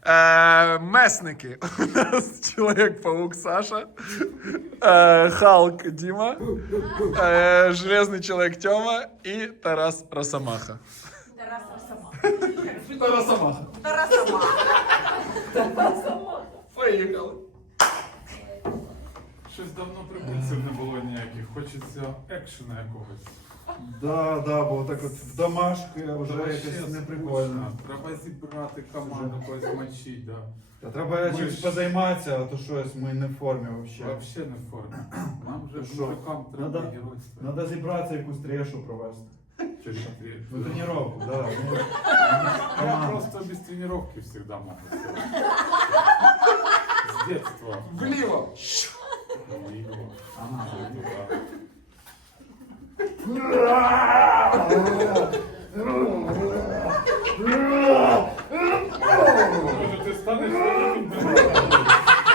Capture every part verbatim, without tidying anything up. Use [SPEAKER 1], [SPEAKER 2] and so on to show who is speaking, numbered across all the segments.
[SPEAKER 1] Е, месники. У нас Чоловік-паук Саша, е, Халк Діма, е, Железний чоловік Тьома і Тарас Росомаха.
[SPEAKER 2] Тарас Росомаха.
[SPEAKER 1] Тарас Росомаха.
[SPEAKER 2] Тарас Росомаха.
[SPEAKER 1] Поїхали.
[SPEAKER 3] Щось давно прибульців не було ніяких, хочеться екшена якогось.
[SPEAKER 4] Да, да, бо так от в домашки вже
[SPEAKER 3] Та
[SPEAKER 4] якось
[SPEAKER 3] вообще
[SPEAKER 4] не прикольно.
[SPEAKER 3] скучно. Треба зібрати команду, когось мочить, да.
[SPEAKER 4] Та треба
[SPEAKER 3] Ми
[SPEAKER 4] чимось
[SPEAKER 3] ж-
[SPEAKER 4] позайматися, а то щось ми не в формі взагалі.
[SPEAKER 3] Вообще не в формі. Нам вже
[SPEAKER 4] Ну що,
[SPEAKER 3] мужикам треба
[SPEAKER 4] надо-
[SPEAKER 3] геройство.
[SPEAKER 4] Треба зібратися якусь трешу провести.
[SPEAKER 3] Через три.
[SPEAKER 4] Ну, тренировку, да. Ну,
[SPEAKER 3] Я
[SPEAKER 4] команда.
[SPEAKER 3] просто без тренировки всегда могу сделать. С детства.
[SPEAKER 1] Вліво.
[SPEAKER 3] Влево.
[SPEAKER 4] Ага.
[SPEAKER 3] Туда. Може ти станеш великим тренером?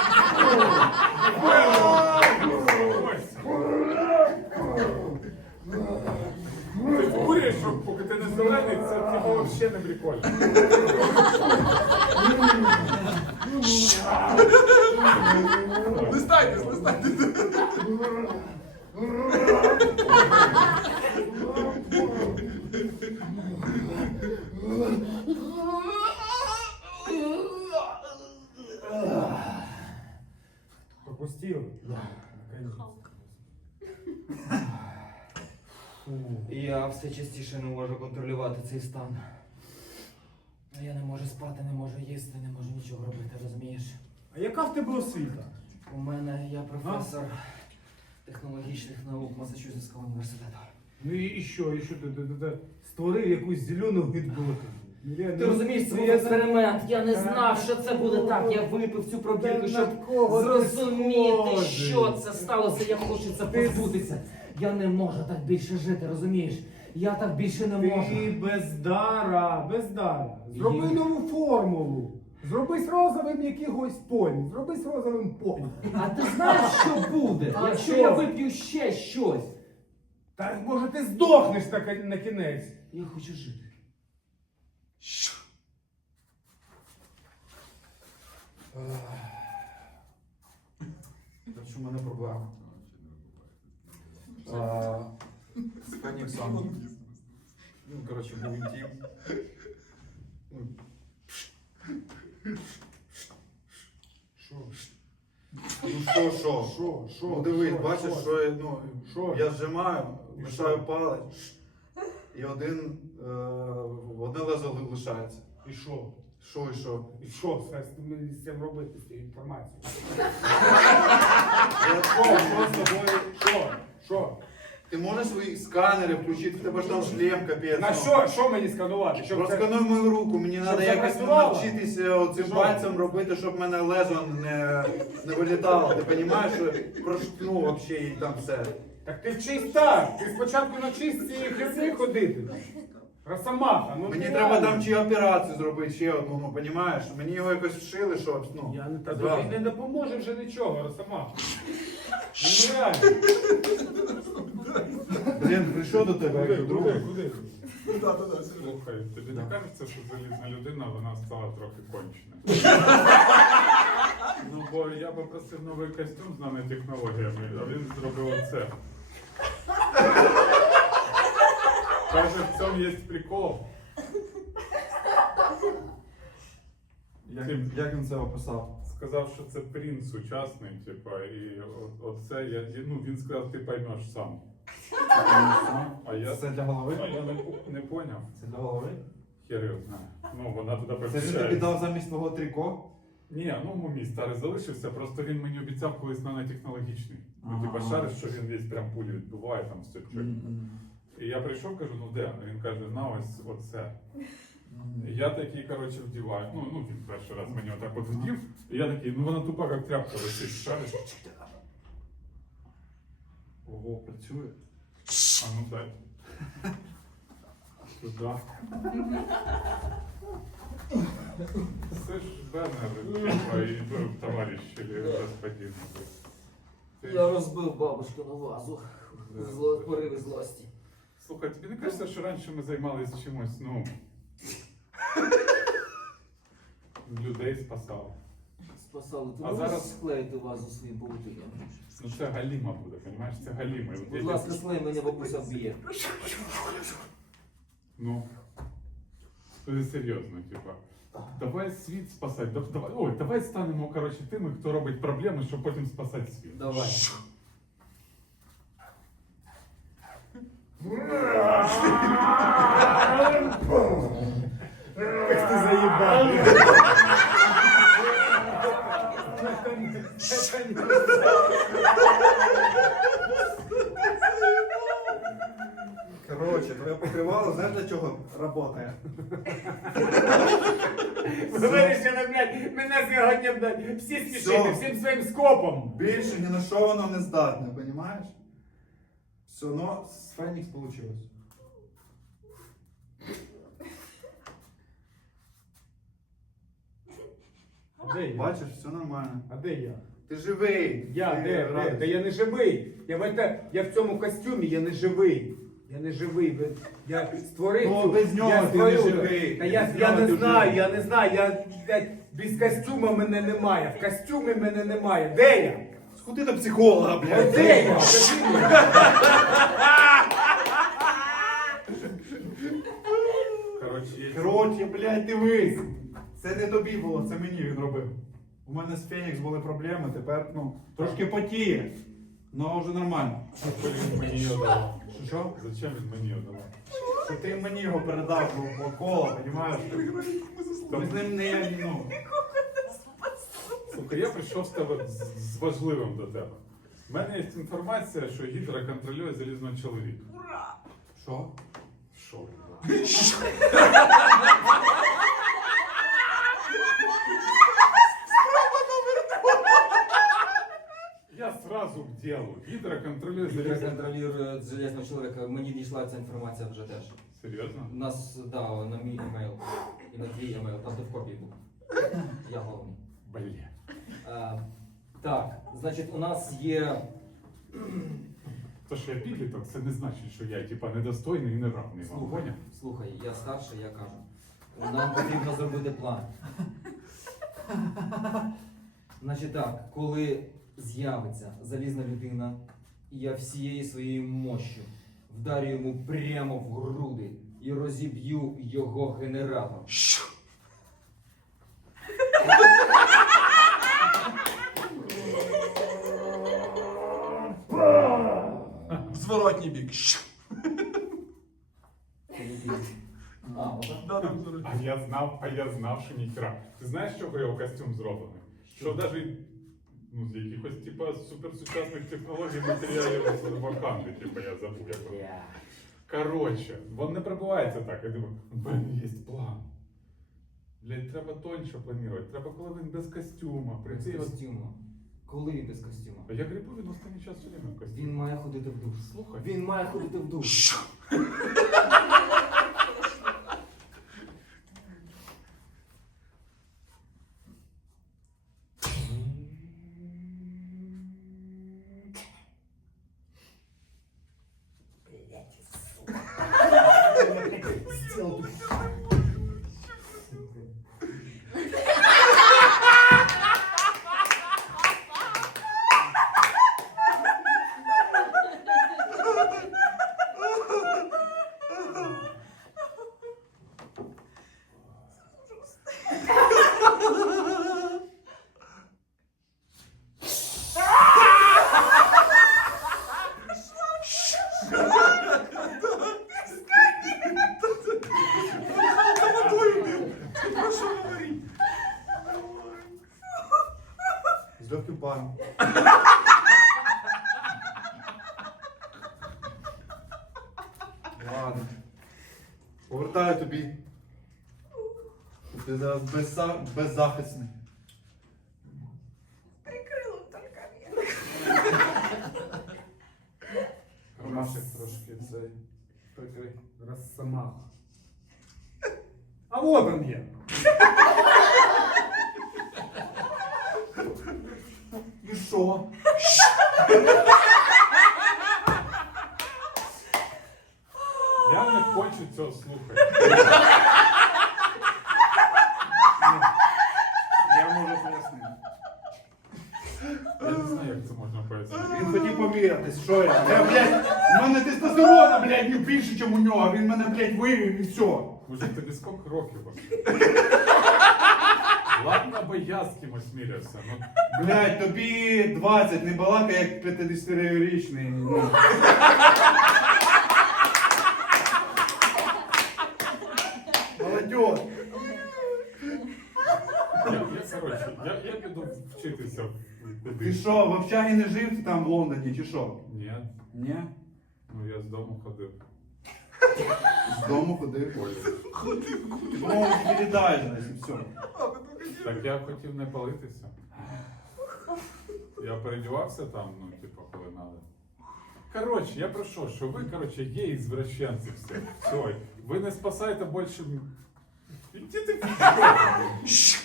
[SPEAKER 3] Ти куриш, що поки ти не зелений, це типу взагалі не прикольно.
[SPEAKER 1] Листайтесь, листайтесь.
[SPEAKER 5] Попустил? Да.
[SPEAKER 6] Я все частіше не можу контролювати цей стан. Я не можу спати, не можу їсти, не можу нічого робити, розумієш?
[SPEAKER 5] А яка в тебе освіта?
[SPEAKER 6] У мене я професор технологічних наук Масачусетського університету.
[SPEAKER 5] Ну і, і що, і що ти, ти, ти, ти створив якусь зелену гидоту? Ну, я
[SPEAKER 6] Ти
[SPEAKER 5] не-
[SPEAKER 6] розумієш, це
[SPEAKER 5] ну,
[SPEAKER 6] був
[SPEAKER 5] я
[SPEAKER 6] експеримент. Я не
[SPEAKER 5] Та
[SPEAKER 6] знав,
[SPEAKER 5] на
[SPEAKER 6] що це буде так. Я
[SPEAKER 5] кого?
[SPEAKER 6] випив цю
[SPEAKER 5] Та
[SPEAKER 6] пробірку,
[SPEAKER 5] на
[SPEAKER 6] щоб
[SPEAKER 5] кого ти
[SPEAKER 6] зрозуміти,
[SPEAKER 5] схожий?
[SPEAKER 6] що це сталося. Я хочу це
[SPEAKER 5] Ти-
[SPEAKER 6] позбутися. Я не можу так більше жити, розумієш? Я так більше не можу.
[SPEAKER 5] Ти бездара, бездара. Зроби
[SPEAKER 6] Є.
[SPEAKER 5] нову формулу. Зроби з розовим якихось поні. Зроби з розовим поні.
[SPEAKER 6] А ти знаєш, що буде,
[SPEAKER 5] А
[SPEAKER 6] якщо
[SPEAKER 5] що?
[SPEAKER 6] я вип'ю ще щось?
[SPEAKER 5] Та може ти здохнеш на, ки- на кінець.
[SPEAKER 6] Я хочу жити.
[SPEAKER 4] Так що в мене проблема. А, З Феніксом. Ну, коротше, був інтим. Ну,
[SPEAKER 5] Що?
[SPEAKER 4] Ну що, що?
[SPEAKER 5] Що? Що?
[SPEAKER 4] Ну дивись,
[SPEAKER 5] Що?
[SPEAKER 4] бачиш,
[SPEAKER 5] Що?
[SPEAKER 4] що я, ну,
[SPEAKER 5] Що?
[SPEAKER 4] я зжимаю,
[SPEAKER 5] І
[SPEAKER 4] мішаю
[SPEAKER 5] що?
[SPEAKER 4] палець, і один, е, одне лезо ли- лишається.
[SPEAKER 5] І що?
[SPEAKER 4] Що і що?
[SPEAKER 5] І що, Сас, ти мені з цим робити, з цією інформацією?
[SPEAKER 4] Я що, що з тобою?
[SPEAKER 5] Що? Що?
[SPEAKER 4] Ти можеш свої сканери включити, в тебе ж там шлем, капець.
[SPEAKER 5] На
[SPEAKER 4] ну.
[SPEAKER 5] що? Що мені сканувати? Щоб це-
[SPEAKER 4] Проскануй мою руку, мені треба якось
[SPEAKER 5] запрацювало?
[SPEAKER 4] навчитися оцим
[SPEAKER 5] Що?
[SPEAKER 4] пальцем робити, щоб в мене лезо не, не вилітало. Ти розумієш, що проштну взагалі і там все.
[SPEAKER 5] Так ти вчись так. Ти спочатку навчись цієї херні ходити. Росомаха, ну
[SPEAKER 4] Мені
[SPEAKER 5] ти
[SPEAKER 4] треба
[SPEAKER 5] реально.
[SPEAKER 4] там чи операцію зробити, ще одну, ну розумієш? Мені його якось вшили, щоб, ну,
[SPEAKER 5] Я не та
[SPEAKER 4] зразу.
[SPEAKER 5] тобі не допоможе вже нічого, Росомаха. Ну реально.
[SPEAKER 4] Блін, прийшов до тебе,
[SPEAKER 5] Куди,
[SPEAKER 4] як до
[SPEAKER 5] куди,
[SPEAKER 4] друга.
[SPEAKER 5] куди?
[SPEAKER 3] Слухай, тобі не кажеться, що залізна людина, вона стала трохи кончена. Ну, бо я попросив новий костюм з нанотехнологіями, а він зробив оце. Каже, в цьому є прикол.
[SPEAKER 4] Як, як він це описав?
[SPEAKER 3] Сказав, що це принц сучасний, типа, і от, оце я. і, Ну, він сказав, ти поймеш сам. А я,
[SPEAKER 4] Це для голови?
[SPEAKER 3] а я не, не поняв.
[SPEAKER 4] Це для голови?
[SPEAKER 3] Хер його знає. Ну, вона туди
[SPEAKER 4] Це він тобі
[SPEAKER 3] поміщається.
[SPEAKER 4] дав замість твого трико?
[SPEAKER 3] Ні, ну мій старий залишився, просто він мені обіцяв колись нанотехнологічний. Ну, типа,
[SPEAKER 4] Ага.
[SPEAKER 3] шариш, що він весь прям пулі відбиває, там все чуть. І я прийшов, кажу, ну де? А він каже, на ось оце. І я такий, коротше, вдіваю. Ну, ну він перший раз мені отак от вдів. І я такий, ну вона тупа, як тряпка висить, шариш.
[SPEAKER 4] Ого, працює.
[SPEAKER 3] А ну дай. Туди. Це ж Венер, типа, і ну, товариш, чи господин. Ти-
[SPEAKER 6] Я розбив бабушкину вазу. Зло, пориви злості.
[SPEAKER 3] Слухай, тобі не кажеться, що раніше ми займалися чимось, ну. людей спасав.
[SPEAKER 6] Спасали. Ти
[SPEAKER 3] А
[SPEAKER 6] можеш
[SPEAKER 3] зараз-
[SPEAKER 6] склеїти вазу своїм павутинням?
[SPEAKER 3] Ну це галіма буде, розумієш? Це галіма. І от
[SPEAKER 6] Будь
[SPEAKER 3] я-
[SPEAKER 6] ласка, склей, мене бабуся вб'є.
[SPEAKER 3] Ну, це серйозно, типа. Давай світ спасати. Да- Давай, ой, давай станемо, коротше, тими, хто робить проблеми, щоб потім спасати світ.
[SPEAKER 6] Давай.
[SPEAKER 5] Як ти заїбав.
[SPEAKER 4] Коротше, твоє покривало, знаєш для чого працює?
[SPEAKER 5] Вирішили, блядь, мене сьогодні, блядь, всі смішити,
[SPEAKER 4] Всьо.
[SPEAKER 5] всім своїм скопом.
[SPEAKER 4] Більше ні на що воно не здатне, розумієш? Все, ну, з Фенікс вийшло.
[SPEAKER 5] А де я?
[SPEAKER 4] Бачиш, все нормально.
[SPEAKER 5] А де я?
[SPEAKER 4] Ти живий.
[SPEAKER 5] Я,
[SPEAKER 4] Ти
[SPEAKER 5] де, де?
[SPEAKER 4] радий.
[SPEAKER 5] Та я не живий. Я, в ете- я в цьому костюмі, я не живий. Я не живий. ви- Я створив.
[SPEAKER 4] Ну,
[SPEAKER 5] цю-
[SPEAKER 4] без нього
[SPEAKER 5] я
[SPEAKER 4] ти
[SPEAKER 5] створив
[SPEAKER 4] не
[SPEAKER 5] це.
[SPEAKER 4] живий.
[SPEAKER 5] Та я,
[SPEAKER 4] Без
[SPEAKER 5] я
[SPEAKER 4] нього
[SPEAKER 5] не
[SPEAKER 4] ти
[SPEAKER 5] знаю,
[SPEAKER 4] живий.
[SPEAKER 5] я не знаю. Я, блядь, без костюма мене немає. В костюмі мене немає. Де я?
[SPEAKER 4] Сходи до психолога, блядь.
[SPEAKER 5] Ой, де я? Скажи мені.
[SPEAKER 3] Коротше, є...
[SPEAKER 4] Коротше, блядь, дивись. Це не тобі було, це мені він робив. У мене з Фенікс були проблеми, тепер, ну, трошки потіє. Ну, вже нормально.
[SPEAKER 3] Зачем він мені його давав?
[SPEAKER 4] Що, що?
[SPEAKER 3] Зачем він мені його давав?
[SPEAKER 4] Що ти мені його передав до Кола, розумієш? Ми з ним не, ну...
[SPEAKER 3] Слухай, я прийшов з тебе з, з важливим до тебе. У мене є інформація, що Гідра контролює залізного чоловіка.
[SPEAKER 4] Що?
[SPEAKER 3] Що? Я сразу к делу. Гідра контролює
[SPEAKER 6] Гідра
[SPEAKER 3] залізного...
[SPEAKER 6] контролює железного чоловіка. Мені дійшла ця інформація вже теж.
[SPEAKER 3] Серйозно?
[SPEAKER 6] У нас, да, на мій емейл. І на твій емейл, там ти в копії був. Я головний.
[SPEAKER 3] Блін.
[SPEAKER 6] Е, так, значить, у нас є.
[SPEAKER 3] То, що я підліток, це не значить, що я типа недостойний і неравний. вам,
[SPEAKER 6] Слухай,
[SPEAKER 3] поняв?
[SPEAKER 6] слухай, я старший, я кажу. Нам потрібно зробити план. Значить так, коли з'явиться залізна людина, я всією своєю мощю вдарю йому прямо в груди і розіб'ю його генератор.
[SPEAKER 1] В зворотній бік.
[SPEAKER 6] А, отак?
[SPEAKER 1] Да, там зворотній.
[SPEAKER 3] А я знав, а я знав, що ніхера. Ти знаєш, з чого його костюм зроблений? Що навіть ну, з якихось типа суперсучасних технологій матеріалів з Ваканди, типа я забув як. воно. Коротше, він не пробивається так. Я думаю, у мене є план. Блять, треба тоньше планувати. Треба, коли він без костюма.
[SPEAKER 6] Без
[SPEAKER 3] Прийти. от-
[SPEAKER 6] костюма. Коли він без костюма?
[SPEAKER 3] А я грибу, він останній час все время в костюмі.
[SPEAKER 6] Він має ходити в душ.
[SPEAKER 3] Слухай.
[SPEAKER 6] Він має ходити в душ.
[SPEAKER 4] З легким паром. Ладно. Повертаю тобі. Ти зараз безса- беззахисний.
[SPEAKER 2] Прикрыло только меня.
[SPEAKER 5] Ромашек трошки цей. Прикрий. Розсамах. А вот он є.
[SPEAKER 4] І що?
[SPEAKER 3] Я не хочу цього слухати.
[SPEAKER 4] мірятись, що я? Я, блядь, у мене тестостерона, блядь, не більше, ніж у нього. Він мене, блядь, вивів і все.
[SPEAKER 3] Мужик, тобі скільки років? вообще? Ладно, бо я з кимось мірявся. Ну,
[SPEAKER 4] Блядь, тобі двадцять, не балакай, як п'ятдесятирічний. Ну. Молодь.
[SPEAKER 3] я, я, коротше, я, я піду вчитися в
[SPEAKER 4] Ти
[SPEAKER 3] педагогіку.
[SPEAKER 4] що, в общагі не жив ти там в Лондоні, чи що?
[SPEAKER 3] Ні,
[SPEAKER 4] Ні?
[SPEAKER 3] ну я з дому ходив.
[SPEAKER 4] З дому ходив. Ти мову передаєш, значить, все.
[SPEAKER 3] Так я хотів не палитися. Я передівався там, ну, типу, коли надо. Коротше, я про що, що ви, коротше, є ізвращенці всі. Все, ви не спасаєте більше... Іди ти піздець.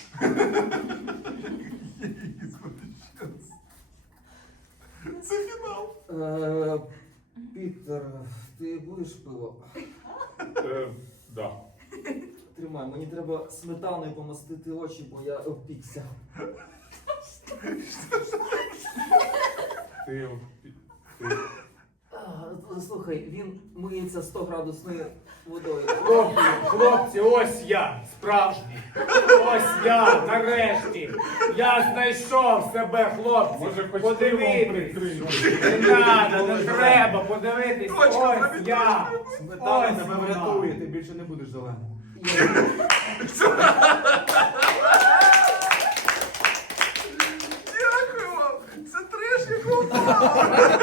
[SPEAKER 1] Це фінал.
[SPEAKER 6] Е, Пітер, ти будеш пиво?
[SPEAKER 3] Е, да.
[SPEAKER 6] Тримай, мені треба сметаною помастити очі, бо я обпікся.
[SPEAKER 3] Ти, ти,
[SPEAKER 6] А, Слухай, він миється сто градусною водою.
[SPEAKER 5] Хлопці, хлопці, ось я, справжній. Ось я, нарешті. Я знайшов себе, хлопці.
[SPEAKER 3] може, хоч
[SPEAKER 5] Подивитись.
[SPEAKER 3] прикрию.
[SPEAKER 5] Не треба, не треба, подивитись.
[SPEAKER 1] Точно,
[SPEAKER 5] Ось
[SPEAKER 1] навіть
[SPEAKER 5] я.
[SPEAKER 4] Сметана
[SPEAKER 5] Ось
[SPEAKER 4] тебе
[SPEAKER 5] вона.
[SPEAKER 4] врятує, ти більше не будеш зеленим.
[SPEAKER 1] Дякую вам. Це треш, якого.